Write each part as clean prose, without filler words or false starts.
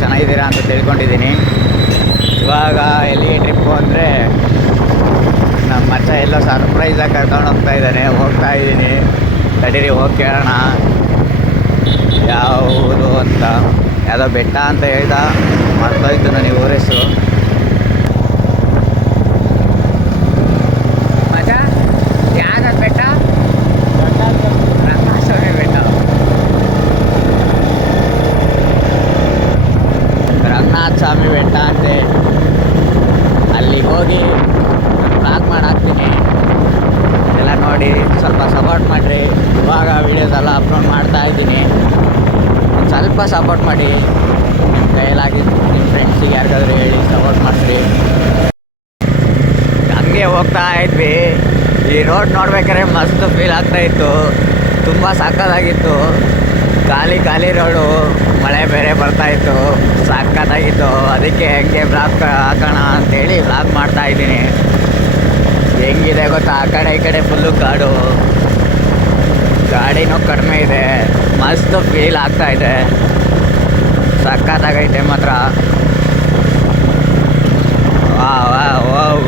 ಚೆನ್ನಾಗಿದ್ದೀರಾ ಅಂತ ತಿಳ್ಕೊಂಡಿದ್ದೀನಿ. ಇವಾಗ ಎಲ್ಲಿಗೆ ಟ್ರಿಪ್ಪು ಅಂದರೆ ನಮ್ಮ ಮಚ್ಚ ಎಲ್ಲೋ ಸರ್ಪ್ರೈಸಾಗಿ ಕರ್ಕೊಂಡು ಹೋಗ್ತಾ ಇದ್ದೀನಿ. ತಡೀರಿ ಹೋಗಿ ಕೇಳೋಣ ಯಾವುದು ಅಂತ. ಯಾವುದೋ ಬೆಟ್ಟ ಅಂತ ಹೇಳ್ದ, ಮರ್ತೋಯ್ತು ನನಗೆ ಊರ ಹೆಸರು. ಮಚ್ಚ ಯಾವ್ದು ಬೆಟ್ಟ? ರಂಗನಾಥಸ್ವಾಮಿ ಬೆಟ್ಟ. ರಂಗನಾಥ ಸ್ವಾಮಿ ಬೆಟ್ಟ ಅಂತೆ. ಅಲ್ಲಿಗೆ ಹೋಗಿ ಬ್ಲಾಗ್ ಮಾಡಾಕ್ತೀನಿ, ಎಲ್ಲ ನೋಡಿ ಸ್ವಲ್ಪ ಸಪೋರ್ಟ್ ಮಾಡಿರಿ. ಇವಾಗ ವೀಡಿಯೋಸ್ ಎಲ್ಲ ಅಪ್ಲೋಡ್ ಮಾಡ್ತಾ ಇದ್ದೀನಿ, ಒಂದು ಸ್ವಲ್ಪ ಸಪೋರ್ಟ್ ಮಾಡಿ. ನಿಮ್ಮ ಕೈಯಲ್ಲಾಗಿ ನಿಮ್ಮ ಫ್ರೆಂಡ್ಸಿಗೆ ಯಾರಿಗಾದ್ರೂ ಹೇಳಿ ಸಪೋರ್ಟ್ ಮಾಡಿರಿ. ಹಂಗೆ ಹೋಗ್ತಾ ಇದ್ವಿ. ಈ ರೋಡ್ ನೋಡ್ಬೇಕಾದ್ರೆ ಮಸ್ತ್ ಫೀಲ್ ಆಗ್ತಾಯಿತ್ತು, ತುಂಬ ಸಕ್ಕತ್ತಾಗಿತ್ತು. ಖಾಲಿ ರೋಡು, ಮಳೆ ಬೇರೆ ಬರ್ತಾಯಿತ್ತು, ಸಕ್ಕತ್ತಾಗಿತ್ತು. ಅದಕ್ಕೆ ಹೆಂಗೆ ಬ್ಲಾಗ್ ಹಾಕೋಣ ಅಂತೇಳಿ ಬ್ಲಾಗ್ ಮಾಡ್ತಾಯಿದ್ದೀನಿ. ಹೆಂಗಿದೆ ಗೊತ್ತಾ, ಆ ಕಡೆ ಈ ಕಡೆ ಫುಲ್ಲು ಕಾಡು, ಗಾಡಿನೂ ಕಡಿಮೆ ಇದೆ, ಮಸ್ತ್ ಫೀಲ್ ಆಗ್ತಾಯಿದೆ, ಸಕ್ಕತ್ತಾಗೈತೆ ಮಾತ್ರ. ವಾವ್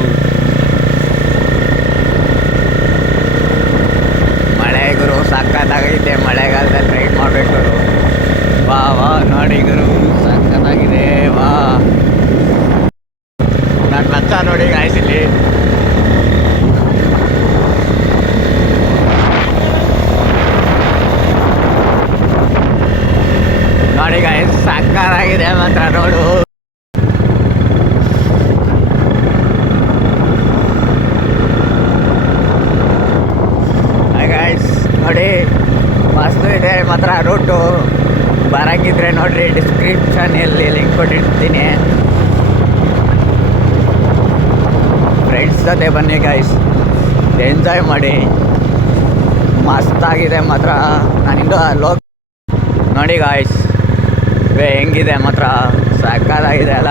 ಮಳೆ ಗುರು ಸಕ್ಕತ್ತಾಗೈತೆ. ಮಳೆಗಾಲದಲ್ಲಿ ರೈಡ್ ಮಾಡಬೇಕು. ವಾ ನೋಡಿ ಗುರು ಸಕ್ಕತ್ತಾಗಿದೆ. ನನ್ನ ಮಚ್ಚ ನೋಡಿ ಗಾಯಿಸಿಲಿ. ನೋಡಿ ಗಾಯ್ಸ್ ಸಕ್ಕತ್ತಾಗಿದೆ ಮಾತ್ರ ರೋಡು. ಗಾಯ್ಸ್ ನೋಡಿ ಮಸ್ತ್ ಇದೆ ಮಾತ್ರ ರೂಟು. ಬರಂಗಿದ್ರೆ ನೋಡ್ರಿ, ಡಿಸ್ಕ್ರಿಪ್ಷನಲ್ಲಿ ಲಿಂಕ್ ಕೊಟ್ಟಿರ್ತೀನಿ. ಫ್ರೆಂಡ್ಸ್ ಜೊತೆ ಬನ್ನಿ ಗಾಯ್ಸ್, ಎಂಜಾಯ್ ಮಾಡಿ. ಮಸ್ತಾಗಿದೆ ಮಾತ್ರ. ನಾನಿಂದು ಲೋಕ್ ನೋಡಿ ಗಾಯ್ಸ್ ಹೆಂಗಿದೆ ಮಾತ್ರ, ಸಕ್ಕತ್ತಾಗಿದೆ ಅಲ್ಲ.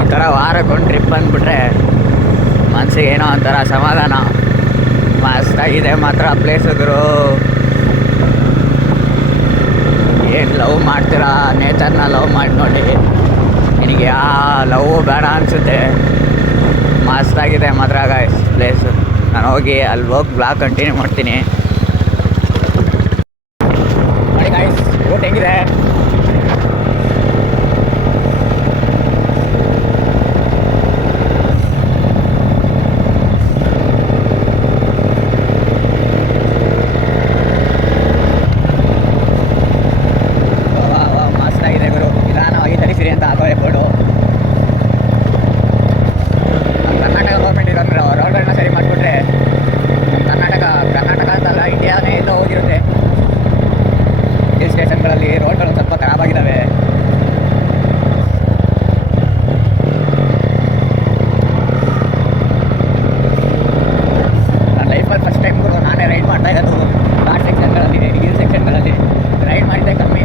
ಈ ಥರ ವಾರಕ್ಕೊಂದು ಟ್ರಿಪ್ ಬಂದುಬಿಟ್ರೆ ಮನಸ್ಸಿಗೆ ಏನೋ ಒಂಥರ ಸಮಾಧಾನ. ಮಸ್ತಾಗಿದೆ ಮಾತ್ರ ಪ್ಲೇಸುಗಳು. ಏನು ಲವ್ ಮಾಡ್ತೀರಾ, ನೇಚರ್ನ ಲವ್ ಮಾಡಿ ನೋಡಿ. ನಿನಗೆ ಲವ್ ಬೇಡ ಅನಿಸುತ್ತೆ. ಮಸ್ತಾಗಿದೆ ಮಾತ್ರ ಗಾಯ್ಸ್ ಪ್ಲೇಸು. ನಾನು ಹೋಗಿ ಅಲ್ಲಿ ಹೋಗಿ ಬ್ಲಾಗ್ ಕಂಟಿನ್ಯೂ ಮಾಡ್ತೀನಿ. ನೋಡಿ ಗಾಯ್ಸ್ ರೋಡ್ ಹೆಂಗಿದೆ. ಮಸ್ತಾಗಿದೆ ಗುರು. ನಿಧಾನವಾಗಿ ಚಲಿಸಿರಿ ಅಂತ ಹಾಕೋದೆ ಬೋರ್ಡು. ಕರ್ನಾಟಕ ಗೌರ್ಮೆಂಟ್ ಇದೊಂದು ರೋಡ್ಗಳನ್ನ ಸರಿ ಮಾಡಿಬಿಟ್ರೆ ನಮ್ಮ ಕರ್ನಾಟಕ ಅಂತಲ್ಲ ಇಂಡಿಯಾನೇ ಎಲ್ಲೋ ಹೋಗಿರುತ್ತೆ. ಹಿಲ್ ಸ್ಟೇಷನ್ಗಳಲ್ಲಿ ರೋಡ್ಗಳು ಸ್ವಲ್ಪ ಖರಾಬಾಗಿದ್ದಾವೆ. ನನ್ನ ಲೈಫಲ್ಲಿ ಫಸ್ಟ್ ಟೈಮ್ ನಾನೇ ರೈಡ್ ಮಾಡ್ತಾ ಇರೋದು. ಘಾಟ್ ಸೆಕ್ಷನ್ಗಳಲ್ಲಿ, ಹಿಲ್ ಸೆಕ್ಷನ್ಗಳಲ್ಲಿ ರೈಡ್ ಮಾಡಿದ್ದೆ ಕಮ್ಮಿ.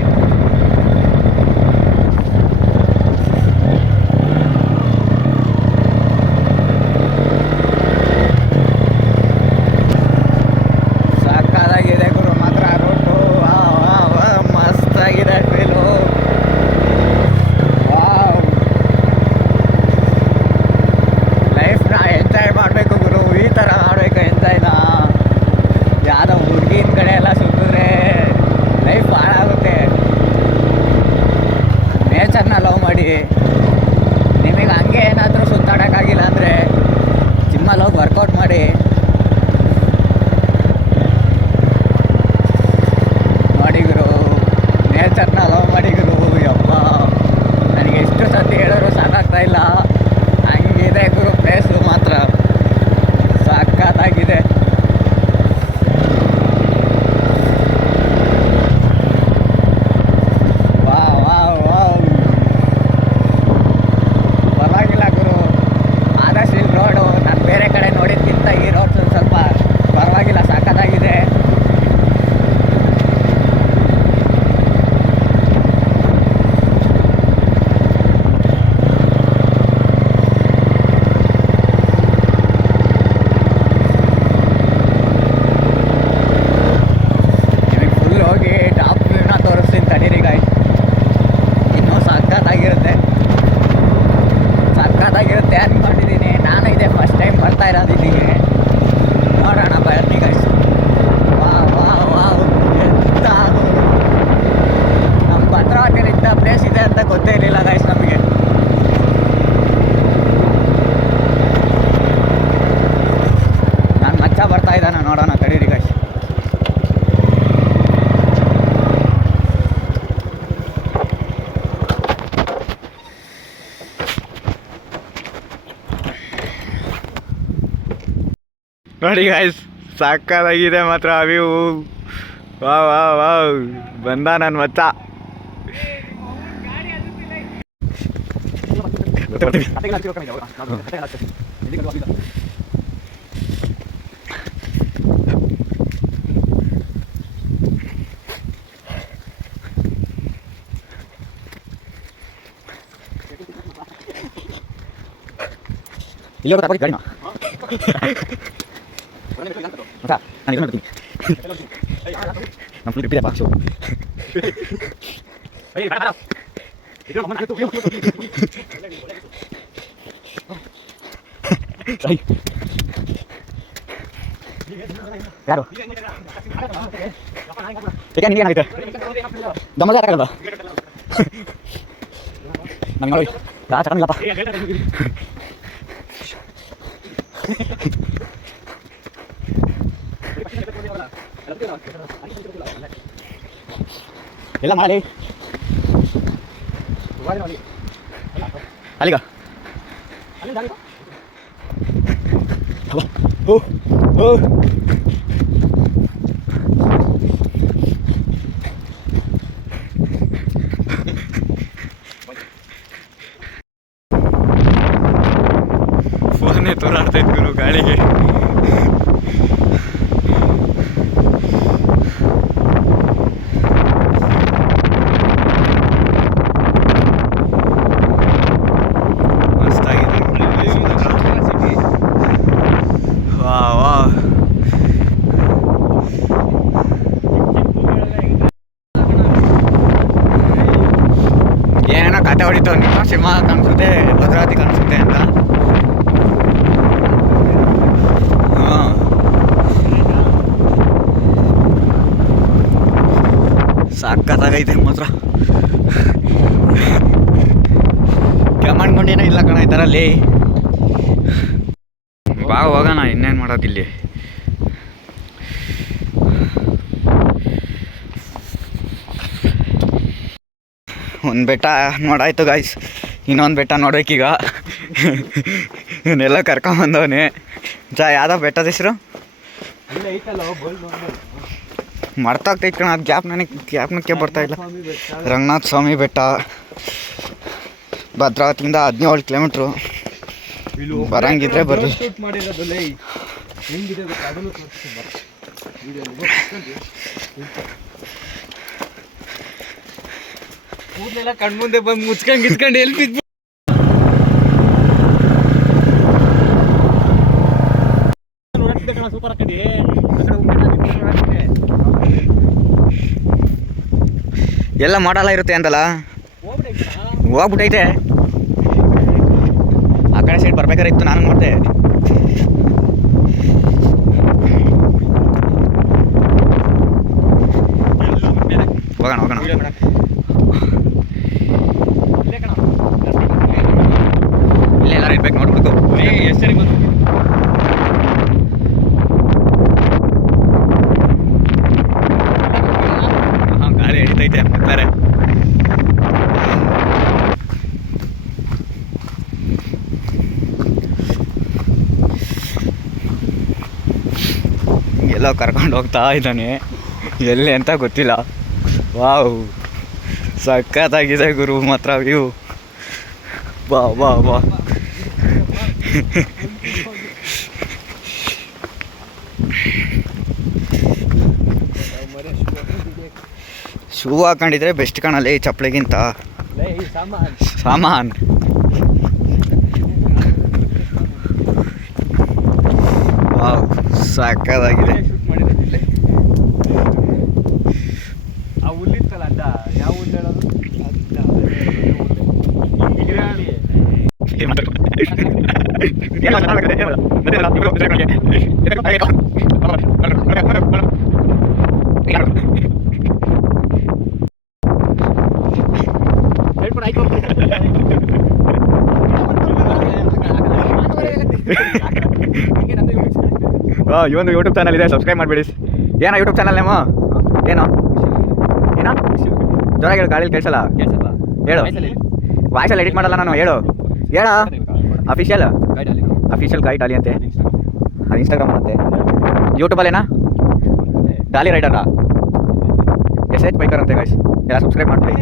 ನೋಡಿ ಗಾಯ್ಸ್, ಸಾಕಾಗಿದೆ ಮಾತ್ರ ವ್ಯೂ. ವಾವ್ ವಾವ್ ವಾವ್, ಬಂದ ನನ್ನ ಮಚ್ಚ. ಇಲ್ಲಿ ಹೋಗ್ತಾ ಗಾಡಿನ ನಾನು ಬರ್ತೀನಿ. ನಮ್ಮ ಫುಲ್ ಟ್ರಿಪ್ ಇದೆ ಬಾಕ್ಸು. ಯಾರು ಏಕೆ ನಿನಗೆ ಏನಾಗುತ್ತೆ? ದಮ್ಮದ ಯಾಕಾಗಲ್ಲ ನಂಗೆ ನೋಡಿ ಚಟಂಗಿಲ್ಲಪ್ಪ. ಎಲ್ಲ ಮಾಡಿ ಅಲ್ಲಿಗ ಓ ಓ ಫೋನೇ ತೋರಾಡ್ತಾ ಇದ್ವಿ ಗಾಳಿಗೆ. ಏನೇನೋ ಕತೆ ಹೊಡಿತು, ನಿಮ್ಮ ಸಿಂಹ ಕಾಣಿಸುತ್ತೆ, ಭದ್ರಾವತಿ ಕಾಣಿಸುತ್ತೆ ಅಂತ. ಸಾಕಾಗೈತೆ ಮಾತ್ರ. ಕೆಮ್ಮಣ್ಕೊಂಡೇನೋ ಇಲ್ಲ ಕಣ ಈ ಥರ ಅಲ್ಲಿ. ಬಾ ಹೋಗೋಣ, ಇನ್ನೇನು ಮಾಡೋದಿಲ್ಲಿ. ಒಂದು ಬೆಟ್ಟ ನೋಡಾಯ್ತು ಗಾಯ್ಸ್, ಇನ್ನೊಂದು ಬೆಟ್ಟ ನೋಡ್ಬೇಕೀಗ. ಇವನ್ನೆಲ್ಲ ಕರ್ಕೊಂಬಂದವನೇ. ಯಾವ್ದೋ ಬೆಟ್ಟದ ಹೆಸರು ಮರ್ತಾಗ್ತೈತೆ ಕಣ, ಅದು ಜ್ಞಾಪನಕ್ಕೆ ಬರ್ತಾಯಿಲ್ಲ. ರಂಗನಾಥ ಸ್ವಾಮಿ ಬೆಟ್ಟ, ಭದ್ರಾವತಿಯಿಂದ 17 ಕಿಲೋಮೀಟ್ರು. ಬರಂಗಿದ್ರೆ ಬರ್ರಿ. ಕೂದಲೆಲ್ಲ ಕಣ್ಮುಂದೆ ಬಂದು ಮುಚ್ಕೊಂಡು ಗಿಚ್ಕೊಂಡು ಎಲ್ಲಿ ಬಿದ್ದು ಸೂಪರ್ ಹಾಕಿ ಎಲ್ಲ ಮಾಡಲ್ಲ ಇರುತ್ತೆ ಅಂತಲ್ಲ, ಹೋಗ್ಬಿಟ್ಟೈತೆ. ಆ ಕಡೆ ಸೈಡ್ ಬರ್ಬೇಕಾದ್ರೆ ಇತ್ತು, ನಾನು ನೋಡಿದೆ. ಹೋಗೋಣ ಹೋಗೋಣ. ಇಲ್ಲೇ ಎಲ್ಲರೂ ಇರ್ಬೇಕು, ನೋಡ್ಬೇಕು ಎಷ್ಟು ಸರಿ ಬಂದು. ಹಾಂ, ಗಾಳಿ ಹಿಡಿತೈತೆ ಬರ್ತಾರೆ. ಎಲ್ಲೋ ಕರ್ಕೊಂಡು ಹೋಗ್ತಾ ಇದ್ದಾನೆ, ಎಲ್ಲಿ ಅಂತ ಗೊತ್ತಿಲ್ಲ. ವಾವ್, ಸಖತ್ತಾಗಿದೆ ಗುರು ಮಾತ್ರ ವ್ಯೂ. ಬಾ ಬಾ ಬಾ. ಶೂ ಹಾಕೊಂಡಿದ್ರೆ ಬೆಸ್ಟ್ ಕಾಣಲ್ಲ ಈ ಚಪ್ಪಲಿಗಿಂತ. ಸಾಮಾನ್ ವಾವ್, ಸಖತ್ತಾಗಿದೆ. ಆ ಹುಲ್ಲಿತ್ತಲ್ಲ, ಅದ ಯಾವ ಹುಲ್ಲು ಹೇಳೋದು? ಇವೊಂದು ಯೂಟ್ಯೂಬ್ ಚಾನಲ್ ಇದೆ, ಸಬ್ಸ್ಕ್ರೈಬ್ ಮಾಡಿಬಿಡಿ. ಏನೋ ಯೂಟ್ಯೂಬ್ ಚಾನಲ್ ನೇಮು ಏನೋ ಏನೋ ಜೋರಾಗಿ ಹೇಳು, ಗಾಳಿಲಿ ಕೇಳಿಸಲ್ಲ. ಹೇಳು, ವಾಯ್ಸಲ್ಲಿ ಎಡಿಟ್ ಮಾಡಲ್ಲ ನಾನು. ಹೇಳು ಹೇಳ. ಅಫಿಷಿಯಲ್ ಗೈಡ್ ಅಲಿ ಅಂತೆ, ಅದು ಇನ್ಸ್ಟಾಗ್ರಾಮ್ ಅಂತೆ. ಯೂಟ್ಯೂಬಲ್ಲೇನಾ ಡಾಲಿ ರೈಡರಾ ಎಸ್ ಬೈಕರ್ ಅಂತೆ ಗಾಯ್ಸ್ ಎಲ್ಲ ಸಬ್ಸ್ಕ್ರೈಬ್ ಮಾಡ್ಬಿಡಿ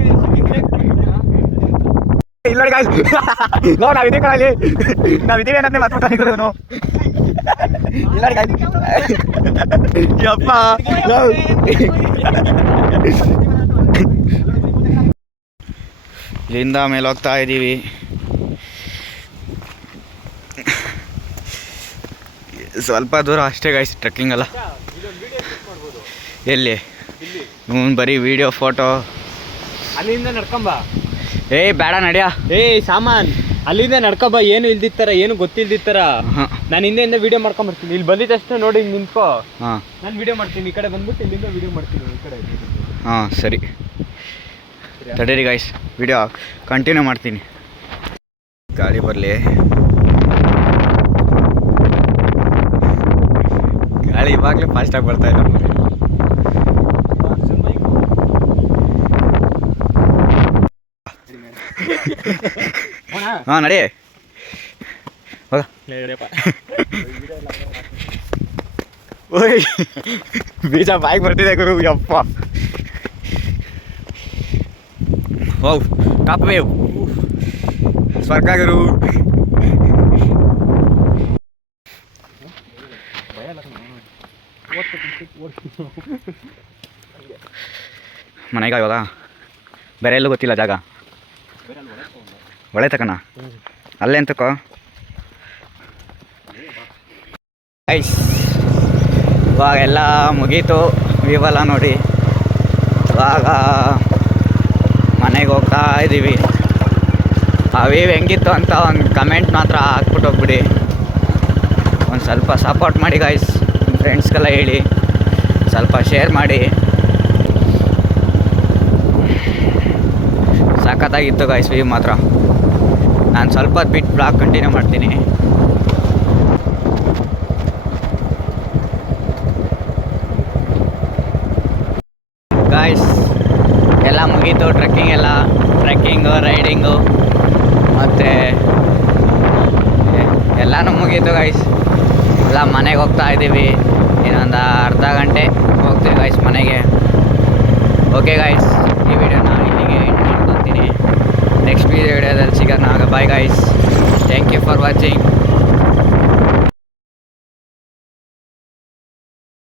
ಇಲ್ಲ ನೋಡಿ ಗಾಯ್ಸ್ ನೋ ನಾವಿದ್ದೀವಿ ಕಣಲ್ಲಿ ನಾವಿದ್ದೀವಿ ಅನ್ನೋದನ್ನೇ ಮಾತಾಡ್ತಾನೆ ಇವನು ಇಲ್ಲ ಗಾಯ್ಸ್ ಯಪ್ಪ ಇಲ್ಲಿಂದ ಮೇಲೆ ಹೋಗ್ತಾ ಇದ್ದೀವಿ ಸ್ವಲ್ಪ ದೂರ ಅಷ್ಟೇ ಗಾಯ್ಸ್ ಟ್ರೆಕ್ಕಿಂಗ್ ಅಲ್ಲ ಎಲ್ಲಿ ಬರೀ ವಿಡಿಯೋ ಫೋಟೋ ಅಲ್ಲಿಂದ ನಡ್ಕೊಂಬ ಏಯ್ ಬೇಡ ನಡಿಯಾ ಸಾಮಾನ್ ಅಲ್ಲಿಂದ ನಡ್ಕೊಂಬ ಏನು ಇಲ್ದಿತ್ತಾರ ಏನು ಗೊತ್ತಿಲ್ದಿತ್ತಾರ ನಾನು ಹಿಂದೆಯಿಂದ ವಿಡಿಯೋ ಮಾಡ್ಕೊಂಬರ್ತೀನಿ ಇಲ್ಲಿ ಬಂದಿದ ತಕ್ಷಣ ನೋಡಿ ನಿಂತ್ಕೋ ಹಾಂ ನಾನು ವಿಡಿಯೋ ಮಾಡ್ತೀನಿ ಈ ಕಡೆ ಬಂದ್ಬಿಟ್ಟು ಇಲ್ಲಿಂದ ವಿಡಿಯೋ ಮಾಡ್ತೀನಿ ಈ ಕಡೆ ಹಾಂ ಸರಿ ತಡೀರಿ ಗಾಯ್ಸ್ ವಿಡಿಯೋ ಕಂಟಿನ್ಯೂ ಮಾಡ್ತೀನಿ ಗಾಡಿ ಬರಲಿ ಗಾಳಿ ಇವಾಗಲೇ ಫಾಸ್ಟಾಗಿ ಬರ್ತಾ ಇಲ್ಲ ಹಾಂ ನಡಿ ಹೋಗ ಓಯ್ ಬೀಜ ಬಾಯಿಗೆ ಬರ್ತಿದೆ ಗುರು ಯಪ್ಪ ಹೋಗ್ ಟಾಪ್ ವೇವ್ ಸ್ವರ್ಗ ಗುರು ಮನೆಗ ಇವಾಗ ಬೇರೆ ಎಲ್ಲೂ ಗೊತ್ತಿಲ್ಲ ಜಾಗ ಒಳ್ಳೆ ತಕಣ ಅಲ್ಲೇ ಅಂತಕೋ ಐಸ್ ಇವಾಗ ಎಲ್ಲ ಮುಗೀತು ವಿವಲ್ಲ ನೋಡಿ ಇವಾಗ ಮನೆಗೆ ಹೋಗ್ತಾ ಇದ್ದೀವಿ ಆ ವೀವ್ ಹೆಂಗಿತ್ತು ಅಂತ ಒಂದು ಕಮೆಂಟ್ ಮಾತ್ರ ಹಾಕ್ಬಿಟ್ಟು ಹೋಗ್ಬಿಡಿ ಒಂದು ಸ್ವಲ್ಪ ಸಪೋರ್ಟ್ ಮಾಡಿ ಗಾಯ್ಸ್ ಫ್ರೆಂಡ್ಸ್ಗೆಲ್ಲ ಹೇಳಿ ಸ್ವಲ್ಪ ಶೇರ್ ಮಾಡಿ ಸಖತ್ತಾಗಿತ್ತು ಗಾಯ್ಸ್ ವೀವ್ ಮಾತ್ರ ನಾನು ಸ್ವಲ್ಪ ಬಿಟ್ಟು ಬ್ಲಾಗ್ ಕಂಟಿನ್ಯೂ ಮಾಡ್ತೀನಿ ಗಾಯ್ಸ್ ಎಲ್ಲ ಮುಗೀತು ಟ್ರೆಕ್ಕಿಂಗು ರೈಡಿಂಗು ಮತ್ತು ಎಲ್ಲನೂ ಮುಗೀತು ಗಾಯ್ಸ್ ಎಲ್ಲ ಮನೆಗೆ ಹೋಗ್ತಾ ಇದ್ದೀವಿ ಇನ್ನೊಂದು ಅರ್ಧ ಗಂಟೆ ಹೋಗ್ತೀವಿ ಗಾಯ್ಸ್ ಮನೆಗೆ ಓಕೆ ಗಾಯ್ಸ್ ಈ ವಿಡಿಯೋನ ಇಲ್ಲಿಗೆ ಎಂಡ್ ಮಾಡ್ಕೊತೀನಿ ನೆಕ್ಸ್ಟ್ ವಿಡಿಯೋದಲ್ಲಿ ಸಿಗೋಣ bye guys thank you for watching